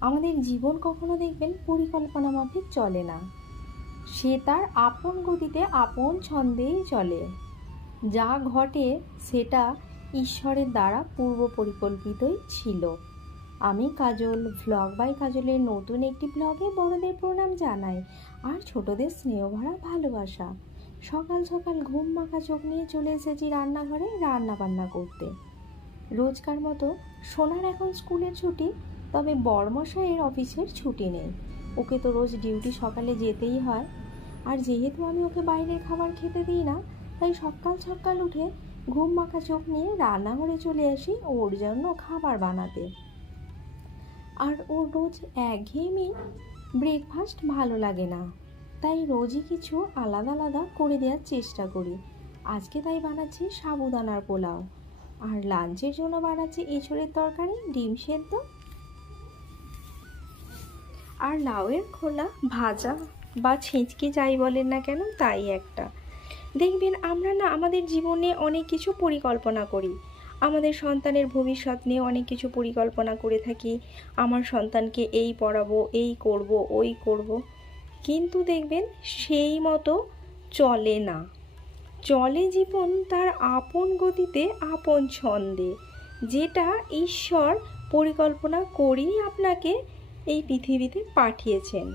আমাদের জীবন কখনো দেখবেন পরিকল্পনা মাফিক চলে না, সে তার আপন গতিতে আপন ছন্দেই চলে। যা ঘটে সেটা ঈশ্বরের দ্বারা পূর্ব পরিকল্পিতই ছিল। আমি কাজল, ভ্লগ বাই কাজলের নতুন একটি ব্লগে বড়দের প্রণাম জানাই আর ছোটদের স্নেহভরা ভালোবাসা। সকাল সকাল ঘুম মাখা চোখ নিয়ে চলে এসেছি রান্নাঘরে রান্না বান্না করতে। রোজকার মতো সোনার এখন স্কুলের ছুটি, তবে বড়মশাইয়ের অফিসের ছুটি নেই। ওকে তো রোজ ডিউটি সকালে যেতেই হয়, আর যেহেতু আমি ওকে বাইরের খাবার খেতে দিই না, তাই সকাল সকাল উঠে ঘুম মাখা চোখ নিয়ে রান্নাঘরে চলে আসি ওর জন্য খাবার বানাতে। আর ওর রোজ একঘেয়েমি ব্রেকফাস্ট ভালো লাগে না, তাই রোজই কিছু আলাদা আলাদা করে দেওয়ার চেষ্টা করি। আজকে তাই বানাচ্ছি সাবুদানার পোলাও, আর লাঞ্চের জন্য বানাচ্ছি এঁচড়ের তরকারি, ডিম সেদ্ধ আর লাউয়ের খোলা ভাজা বা ছেঁচকি যাই বলেন না কেন তাই একটা। দেখবেন আমরা না আমাদের জীবনে অনেক কিছু পরিকল্পনা করি, আমাদের সন্তানের ভবিষ্যৎ নিয়ে অনেক কিছু পরিকল্পনা করে থাকি। আমার সন্তানকে এই পড়াবো, এই করব, ওই করব, কিন্তু দেখবেন সেই মতো চলে না। চলে জীবন তার আপন গতিতে আপন ছন্দে, যেটা ঈশ্বর পরিকল্পনা করেই আপনাকে এই পৃথিবীতে পাঠিয়েছেন।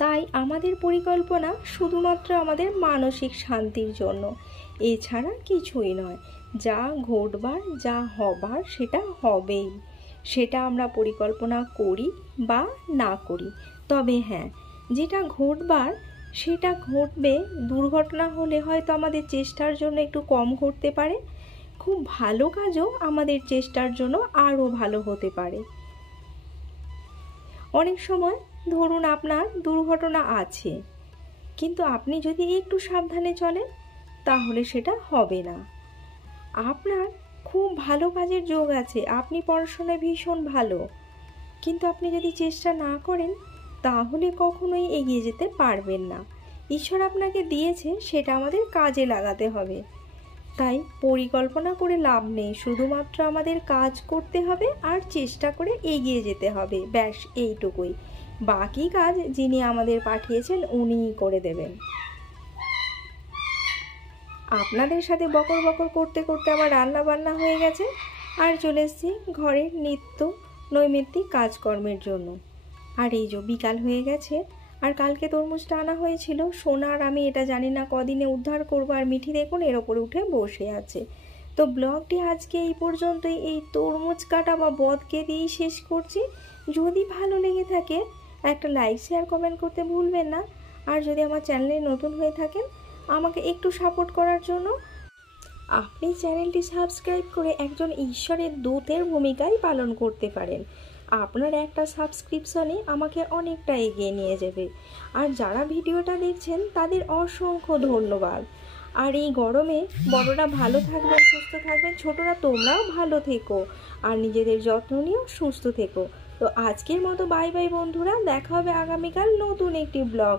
তাই আমাদের পরিকল্পনা শুধুমাত্র আমাদের মানসিক শান্তির জন্য, এছাড়া কিছুই নয়। যা ঘটবার, যা হবার সেটা হবেই, সেটা আমরা পরিকল্পনা করি বা না করি। তবে হ্যাঁ, যেটা ঘটবার সেটা ঘটবে। দুর্ঘটনা হলে হয়তো আমাদের চেষ্টার জন্য একটু কম ঘটতে পারে, খুব ভালো কাজও আমাদের চেষ্টার জন্য আরও ভালো হতে পারে। অনেক সময় ধরুন আপনার দুর্ঘটনা আছে, কিন্তু আপনি যদি একটু সাবধানে চলেন তাহলে সেটা হবে না। আপনার খুব ভালো কাজের যোগ আছে, আপনি পড়াশোনায় ভীষণ ভালো, কিন্তু আপনি যদি চেষ্টা না করেন তাহলে কখনোই এগিয়ে যেতে পারবেন না। ঈশ্বর আপনাকে দিয়েছে, সেটা আমাদের কাজে লাগাতে হবে। তাই পরিকল্পনা করে লাভ নেই, শুধুমাত্র আমাদের কাজ করতে হবে আর চেষ্টা করে এগিয়ে যেতে হবে, ব্যাস এইটুকুই। বাকি কাজ যিনি আমাদের পাঠিয়েছেন উনিই করে দেবেন। আপনাদের সাথে বকর বকর করতে করতে আমার রান্না বান্না হয়ে গেছে, আর চলে এসেছি ঘরের নিত্য নৈমিত্তিক কাজকর্মের জন্য। আর এই যে বিকাল হয়ে গেছে, আর কালকে তরমুজটা আনা হয়েছিল, সোনার আমি এটা জানি না কদিনে উদ্ধার করবো, আর মিঠি দেখুন এর ওপরে উঠে বসে আছে। তো ব্লগটি আজকে এই পর্যন্তই, এই তরমুজ কাটা বা বদকে দিয়েই শেষ করছি। যদি ভালো লেগে থাকে একটা লাইক, শেয়ার, কমেন্ট করতে ভুলবেন না। আর যদি আমার চ্যানেলে নতুন হয়ে থাকেন, আমাকে একটু সাপোর্ট করার জন্য আপনি চ্যানেলটি সাবস্ক্রাইব করে একজন ঈশ্বরের দূতের ভূমিকায় পালন করতে পারেন। আপনার একটা সাবস্ক্রিপশনই আমাকে অনেকটা এগিয়ে নিয়ে যাবে। আর যারা ভিডিওটা দেখছেন তাদের অসংখ্য ধন্যবাদ। আর এই গরমে বড়রা ভালো থাকবেন, সুস্থ থাকবেন, ছোটরা তোমরাও ভালো থেকো আর নিজেদের যত্ন নিয়েও সুস্থ থেকো। তো আজকের মতো বাই বাই বন্ধুরা, দেখা হবে আগামীকাল নতুন একটি ব্লগ।